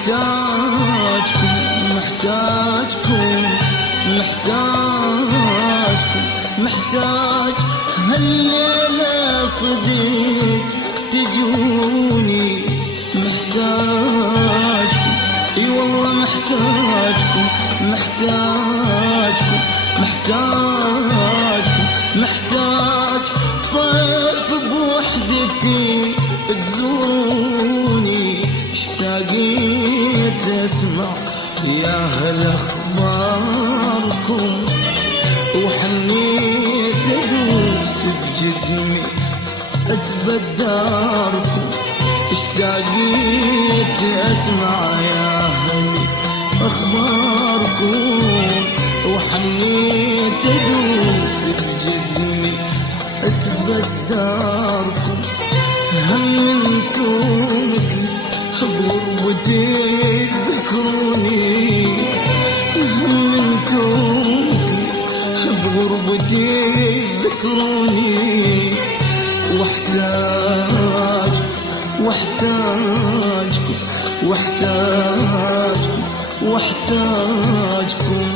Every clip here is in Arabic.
محتاجكم محتاجكم محتاجكم محتاج هالليلة صديق تجوني محتاجكم اي والله محتاجكم محتاجكم محتاجكم محتاج طيف بوحدتي تزوروني اشتاقيت اسمع يا هل اخباركم وحنيت ادوس بجدمي اتبداركم اشتاقيت اسمع يا هل اخباركم وحنيت ادوس بجدمي اتبداركم هم انتم مثل بغربتي تذكروني هم انتم مثل بغربتي تذكروني واحتاجكم واحتاجكم واحتاجكم واحتاجكم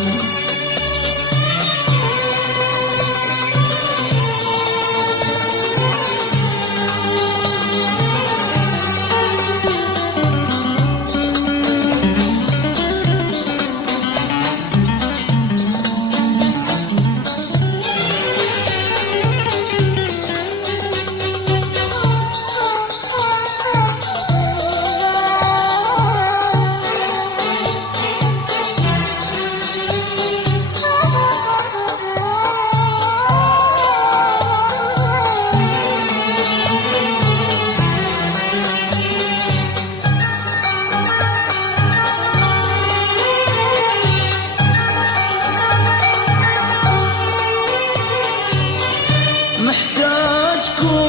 محتاجكم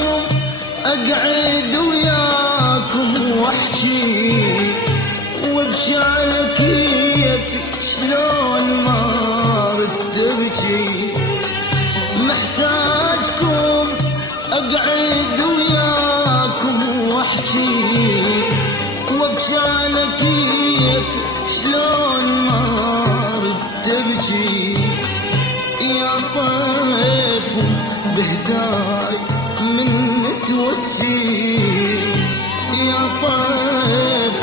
اقعد وياكم واحكي وابكي على كيفي شلون ما رد ابكي محتاجكم اقعد وياكم واحكي وابكي على كيفي شلون ما رد ابكي يا طيف بهداي من توجي يا طيف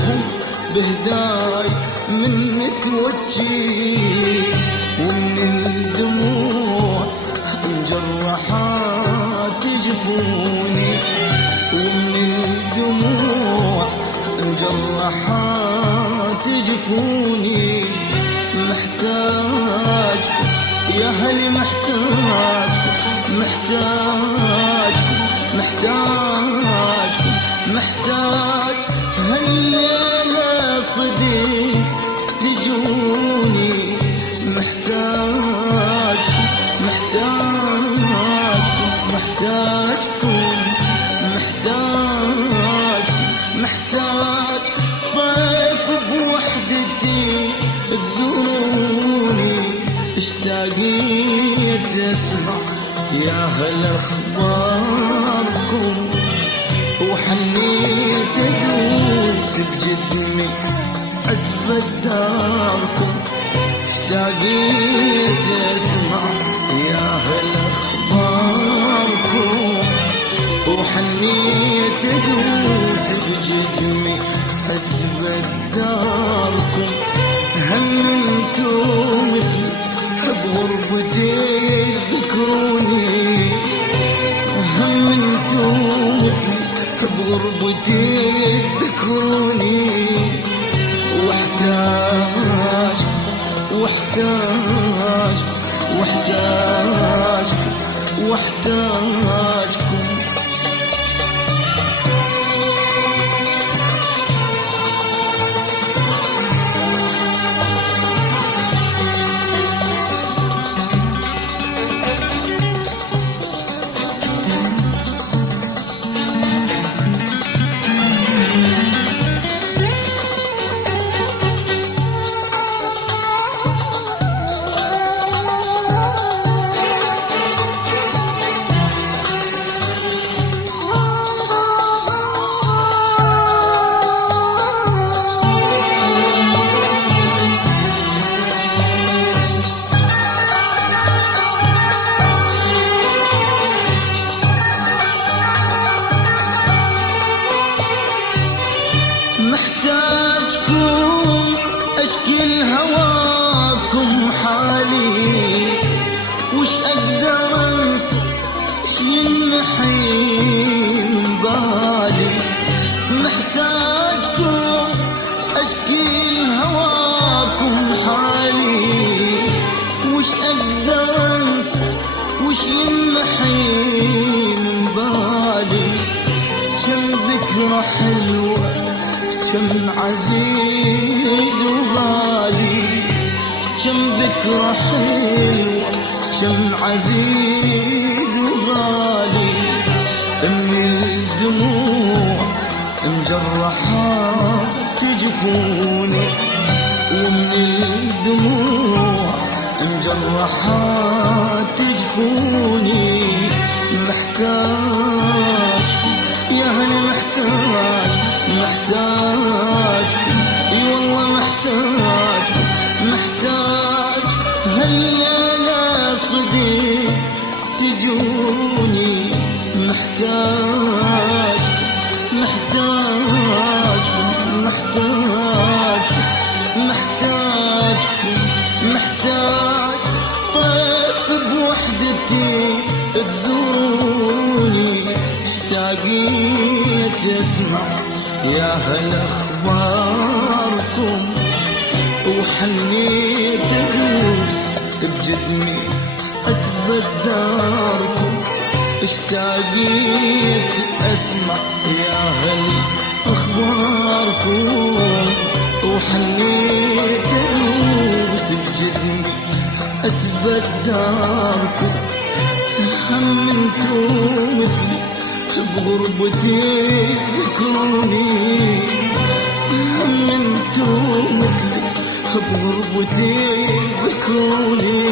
بهداي من توجي ومن الدموع مجرحات جفوني ومن الدموع مجرحات جفوني محتاجكم يا هل محتاجكم محتاجكم محتاجكم محتاج هالليلة صديق تجوني محتاجكم محتاجكم محتاجكم محتاجكم محتاج طيف بوحدتي تزوروني اشتاقيت اسمع يا هل اخباركم وحنيت ادوس بجدمي اتبداركم اشتاقيت اسمع يا هل اخباركم وحنيت ادوس بجدمي اتبداركم هم انتم مثل بغربتي ذكروني هم انتم مثل بغربتي ذكروني واحتاجكم واحتاجكم واحتاجكم واحتاجكم ينمحي من بالي، محتاجكم أشكي لهواكم حالي، وش أقدر أنسى وش ينمحي من بالي، كم ذكرى حلوة كم عزيز وغالي، كم ذكرى حلوة كم عزيز وغالي، من الدموع مجرحات تجفوني، ومن الدموع مجرحات تجفوني، محتاج يا هل محتاج، محتاج اي والله محتاج، محتاج هلا لا صديق تجوني، محتاج محتاج محتاج محتاج محتاج طيف بوحدتي تزوروني، اشتاقيت اسمع يا هل اخباركم، وحنيت ادوس بجدني اتبداركم، اشتاقيت اسمع يا هل اخباركم، وحنيت ادوس بجدني اتبداركم، هم انتو مثلي بغربتي ذكروني، هم انتو مثلي بغربتي ذكروني،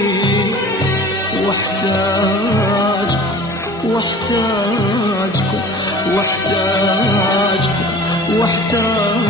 واحتاجكم واحتاجكم واحتاجكم واحتاجكم